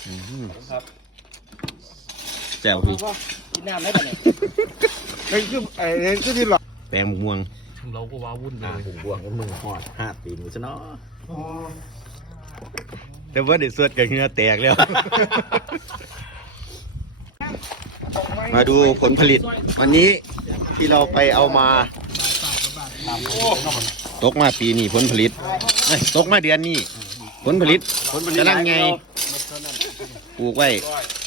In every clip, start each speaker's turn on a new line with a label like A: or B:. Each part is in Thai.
A: ครับ
B: แจ่วพี่
A: กินน้ำได้ปะเนี่ย
C: ไอ้คือที่หลอก
B: แปลงม่วง
A: เราก็ว้าวุ่นเลย
B: ผมบวงกับมึงหอด5 ปีนซะเนาะแต่ว่าเดี๋ยวสวดกับเหงื่อแตกแล้ว มาดูผลผลิต วันนี้ที่เราไปเอามา ตกมาปีนี้ผลผลิตตกมาเดือนนี้ผลผลิตกำลังไงปลูกไว้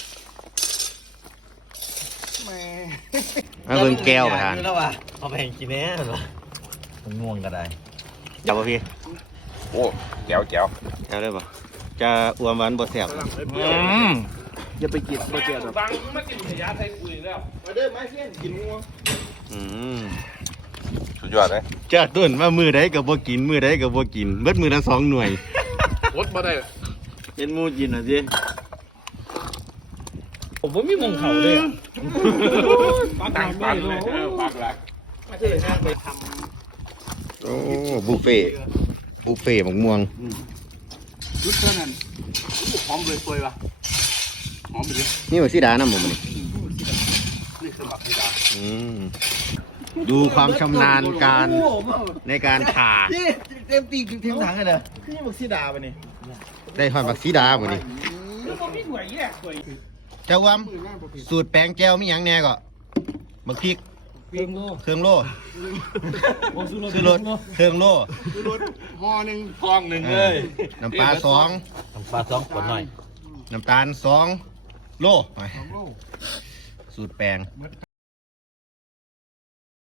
B: มาเบิ่งแก้วประธาน
A: แล้วว่ะเอาไปกินแน่เหรอมันง่วงก็ได้
B: จับป่ะพี่
C: โอ้แจ๋ว
B: จับได้ป่ะจะอ้วนหวานบ่แซ่บ
A: อย่าไปกินโปรเจกต์
C: บังมากินขยะไทยคุยแล้วมาเด้อมาเพี้ยนกินงัว
D: สุดยอดเลย
B: จ้าต้นว่ามือใดก็บ่กินมือใดก็บ่กินเบิดมือละ2 หน่วย
C: วดมาได้
A: เห็นมูกินอ่ะสิผมว่ามีมงเขาเลยอ่ะปักหลักไม่รู้
C: ปักหลัก
A: มาเจอห้างไปท
B: โอ้บุฟเฟ่ต์มะม่วง
C: ยุดเท่านั้นหอมเลยป่วยป่ะหอมไปดิ
B: นี่ว่าสีดาน้ำผมนี่
C: นี่คือหมักสีดา
B: ดูความชำนาญการในการผ่า
A: พี่เต็มตีเต็มถังเลยนะพี่บอกสีดาไปนี่
B: ได้หอยบักสีดาหมดนี่
A: แล้วมันไม่หวยแย่หวย
B: เจ้าวัมสูตรแปลงแก้วมีหยังแหน่ก็บักพริก
A: เพียงโล
B: เครื่องโล่
A: ซื้อรถ
B: คือรถเครื่องโล่
C: รถห่อหนึ่งทองหนึ่งเลย
B: น้ำปลา2
A: น้ำปลา2 ขวดหน่อย
B: น้ำตาล2 โลไปสูตรแปลง